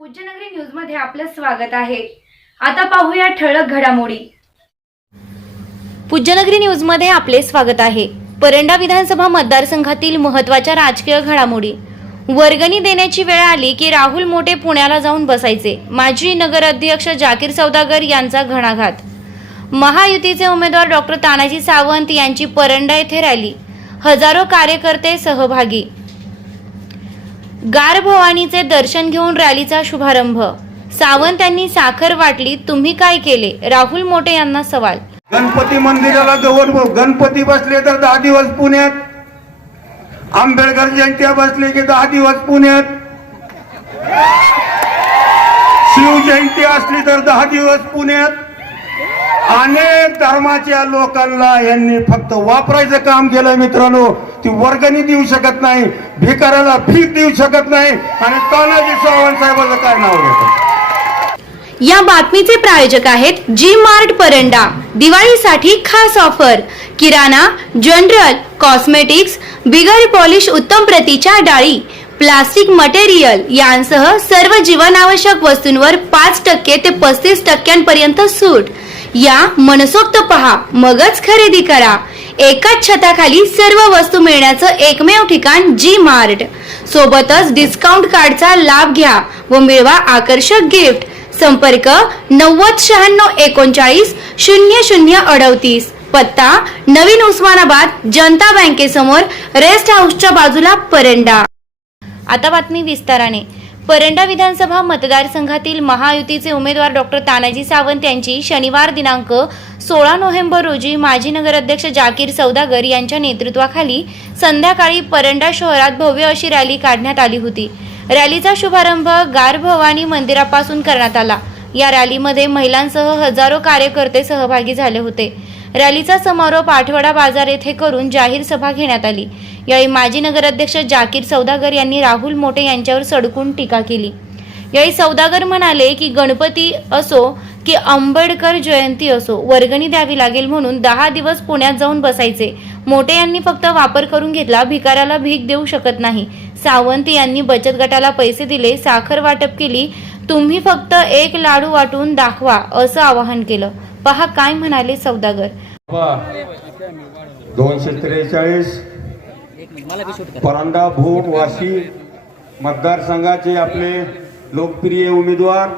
पूज्यनगरी न्यूजमध्ये आपलं स्वागत आहे. आता पाहूया ठळक घडामोडी. पूज्यनगरी न्यूजमध्ये आपले स्वागत आहे. परंडा विधानसभा मतदारसंघातील महत्त्वाच्या राजकीय घडामोडी. वर्गणी देण्याची वेळ आली की राहुल मोठे पुण्याला जाऊन बसायचे माजी नगराध्यक्ष जाकीर सौदागर यांचा घणाघात. महायुतीचे उमेदवार डॉक्टर तानाजी सावंत यांची परंडा येथे रॅली. हजारो कार्यकर्ते सहभागी. गार भवानीचे दर्शन घेऊन रॅलीचा शुभारंभ. सावंत यांनी साखर वाटली तुम्ही काय केले? राहुल मोठे यांना सवाल. गणपती मंदिराला जवळ गणपती बसले तर दहा दिवस पुण्यात. आंबेडकर जयंत्या बसले की दहा दिवस पुण्यात. शिवजयंती असली तर दहा दिवस पुण्यात. अनेक धर्माच्या लोकांना यांनी फक्त वापरायचं काम केलं मित्रांनो. ती वर्गणी देऊ शकत नाही भिकाराला भीक देऊ शकत नाही आणि तानाजी चव्हाण साहेबांचं काय नाव घेतात या बातमीचे प्रायोजक आहेत जी मार्ट परंडा दिवाळीसाठी खास ऑफर. किराणा जनरल कॉस्मेटिक्स बिगर पॉलिश उत्तम प्रतीच्या डाळी प्लास्टिक मटेरियल यांसह सर्व जीवनावश्यक वस्तूंवर पाच टक्के ते पस्तीस टक्क्यांपर्यंत सूट. या मनसोक्त पहा मगच खरेदी करा. एकाच छताखाली सर्व वस्तू मिळण्याचं एकमेव ठिकाण जी मार्ट. सोबतच डिस्काउंट कार्डचा लाभ घ्या व मिळवा आकर्षक गिफ्ट संपर्क नव्वद शहाण्णव एकोणचाळीस शून्य शून्य अडतीस. पत्ता नवीन उस्मानाबाद जनता बँकेसमोर रेस्ट हाऊसच्या बाजूला परंडा. आता बातमी विस्ताराने. परंडा विधानसभा मतदारसंघातील महायुतीचे उमेदवार डॉक्टर तानाजी सावंत यांची शनिवार दिनांक सोळा नोव्हेंबर रोजी माजी नगराध्यक्ष जाकीर सौदागर यांच्या नेतृत्वाखाली संध्याकाळी परंडा शहरात भव्य अशी रॅली काढण्यात आली होती. रॅलीचा शुभारंभ गार भवानी मंदिरापासून करण्यात आला. या रॅलीमध्ये महिलांसह हजारो कार्यकर्ते सहभागी झाले होते. रॅलीचा समारोप आठवडा बाजार येथे करून जाहीर सभा घेण्यात आली. यावेळी माजी नगराध्यक्ष जाकीर सौदागर यांनी राहुल मोटे यांच्यावर सडकून टीका केली. यावेळी सौदागर म्हणाले की गणपती असो की आंबेडकर जयंती असो वर्गणी द्यावी लागेल म्हणून दहा दिवस पुण्यात जाऊन बसायचे. मोठे यांनी फक्त वापर करून घेतला भिकाऱ्याला भीक देऊ शकत नाही. सावंत यांनी बचत गटाला पैसे दिले साखर वाटप केली तुम्ही फक्त एक लाडू वाटून दाखवा असं आवाहन केलं. पहा काय म्हणाले सौदागर. दोनशे त्रेचाळीस परांडा भूम वाशी मतदारसंघाचे आपले लोकप्रिय उमेदवार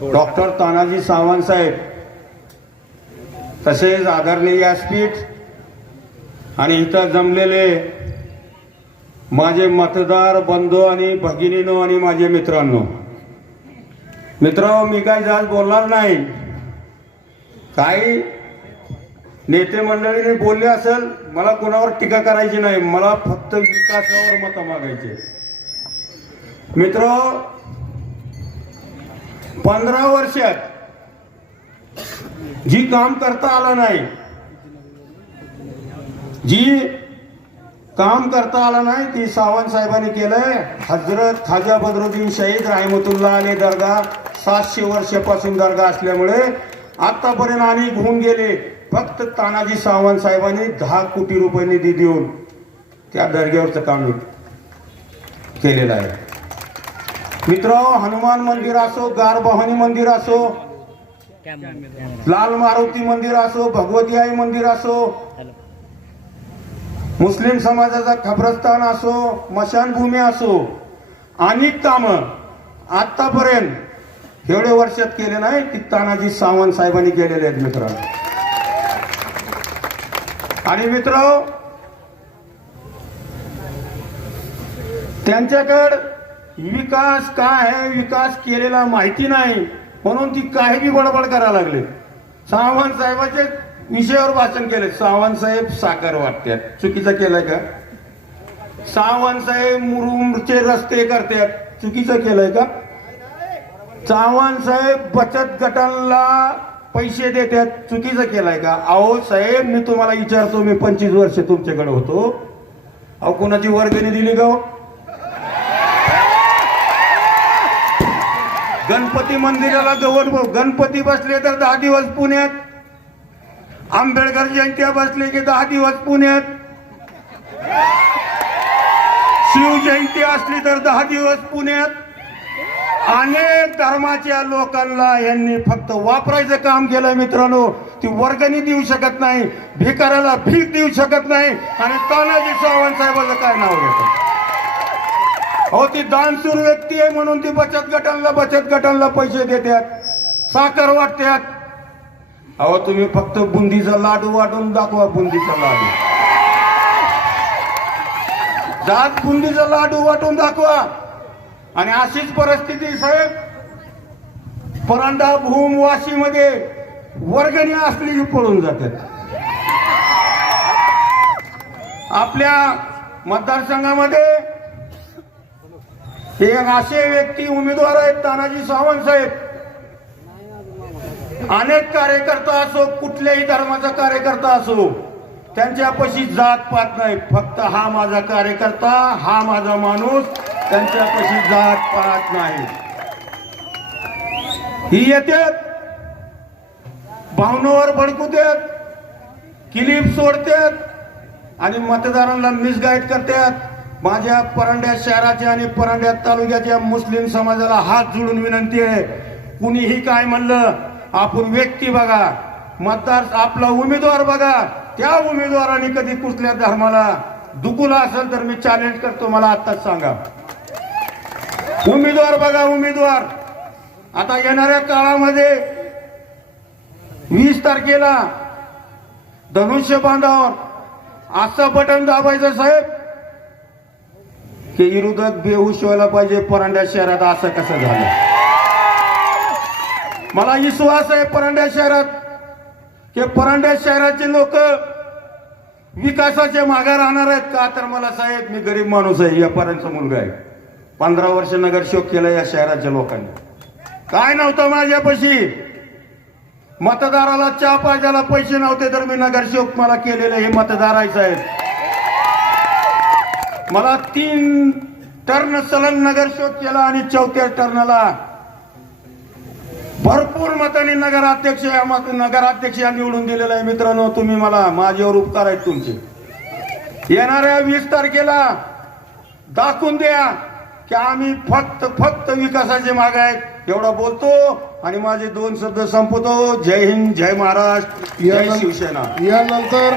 डॉक्टर तानाजी सावंत साहेब तसेच आदरणीय व्यासपीठ आणि इथं जमलेले माझे मतदार बंधू आणि भगिनीनो आणि माझे मित्रांनो. मित्र मी काही जास्त बोलणार नाही. काही नेते मंडळीने बोलले असेल मला कोणावर टीका करायची नाही. मला फक्त विकासावर मत मागायचे मित्र पंधरा वर्षात जी काम करता आलं नाही जी काम करता आलं नाही ती सावंत साहेबांनी केलंय. हजरत खाजा बदरुद्दीन शहीद राहमतुल्ला अली दर्गा सातशे वर्षापासून दर्गा असल्यामुळे आतापर्यंत अनेक होऊन गेले. फक्त तानाजी सावंत साहेबांनी दहा कोटी रुपये निधी देऊन त्या दर्ग्यावरचं काम केलेलं आहे. मित्र हनुमान मंदिर असो गारभवानी मंदिर असो लाल मारुती मंदिर असो भगवती आई मंदिर असो मुस्लिम समाजाचा खबरस्थान असो मशानभूमी असो अनेक काम आतापर्यंत एवढे वर्षात केले नाही की तानाजी सावंत साहेबांनी केलेले आहेत मित्र आणि मित्र त्यांच्याकडे विकास काय आहे? विकास केलेला माहिती नाही. म्हणून ती काही बी गडबड करायला लागले. सावंत साहेबाचे विषयावर भाषण केले. सावंत साहेब साखर वाटतात. चुकीचं केलंय का? सावंत साहेब मुरुमचे रस्ते करतात. चुकीचं केलंय का? सावंत साहेब बचत गटांना पैसे देतात. चुकीचं केलंय का? अहो साहेब मी तुम्हाला विचारतो. मी पंचवीस वर्ष तुमच्याकडे होतो. अहो कोणाची वर्गणी दिली का हो? गणपती मंदिराला जवळ गणपती बसले तर दहा दिवस पुण्यात. आंबेडकर जयंत्या बसले की दहा दिवस पुण्यात. शिवजयंती असली तर दहा दिवस पुण्यात. अनेक धर्माच्या लोकांना यांनी फक्त वापरायचं काम केलं मित्रांनो. ती वर्गणी देऊ शकत नाही भिकाऱ्याला भीक देऊ शकत नाही. आणि तानाजी सावंत साहेबाचं काय नाव घेतात हो ती दानसूर व्यक्ती आहे म्हणून ती बचत गटांना बचत गटांना पैसे देतात साखर वाटतात अहो तुम्ही फक्त बुंदीचा लाडू वाटून दाखवा बुंदीचा लाडू. जात बुंदीचा लाडू वाटून दाखवा. आणि अशीच परिस्थिती साहेब. परांडा भूम वाशीमध्ये वर्गणी असली की पळून जातात. आपल्या मतदारसंघामध्ये एक असे व्यक्ती उमेदवार आहेत तानाजी सावंत साहेब. अनेक कार्यकर्ता असो कुठल्याही धर्माचा कार्यकर्ता असो त्यांच्यापाशी जात पात नाही. फक्त हा माझा कार्यकर्ता हा माझा माणूस त्यांच्यापाशी जात पात नाही. ही येतात. भावनावर भडकू देत किलीप सोडतात. आणि मतदारांना मिसगाईड करतात. माझ्या परांड्या शहराच्या आणि परांड्या तालुक्याच्या मुस्लिम समाजाला हात जोडून विनंती आहे. कुणीही काय म्हणलं आपण व्यक्ती बघा. मतदार आपला उमेदवार बघा. त्या उमेदवाराने कधी कुठल्या धर्माला दुखुला असेल तर मी चॅलेंज करतो मला आत्ताच सांगा. उमेदवार बघा उमेदवार. आता येणाऱ्या काळामध्ये वीस तारखेला धनुष्य बांधावर असं बटन दाबायचं साहेब. ते विरोधक बेहुश व्हायला पाहिजे. परांड्या शहरात असं कसं झालं? मला विश्वास आहे परांड्या शहरात की परांड्या शहराचे लोक विकासाच्या मागे राहणार आहेत का? तर मला साहेब मी गरीब माणूस आहे व्यापाऱ्यांचा मुलगा आहे. पंधरा वर्ष नगरशेवक केला या शहराच्या लोकांनी. काय नव्हतं माझ्यापाशी? मतदाराला चहा पाजायला पैसे नव्हते तर मी नगरसेवक मला केलेले हे मतदार आहे मला तीन टर्न सलग नगरसेवक केला आणि चौथ्या टर्नला. भरपूर मतांनी नगराध्यक्ष नगराध्यक्ष या निवडून दिलेला आहे. मित्रांनो तुम्ही मला माझ्यावर उपकार आहेत तुमचे. येणाऱ्या वीस तारखेला दाखवून द्या की आम्ही फक्त फक्त विकासाचे माग आहेत. एवढा बोलतो आणि माझे दोन शब्द संपवतो. जय हिंद जय महाराष्ट्र जय शिवसेना. यानंतर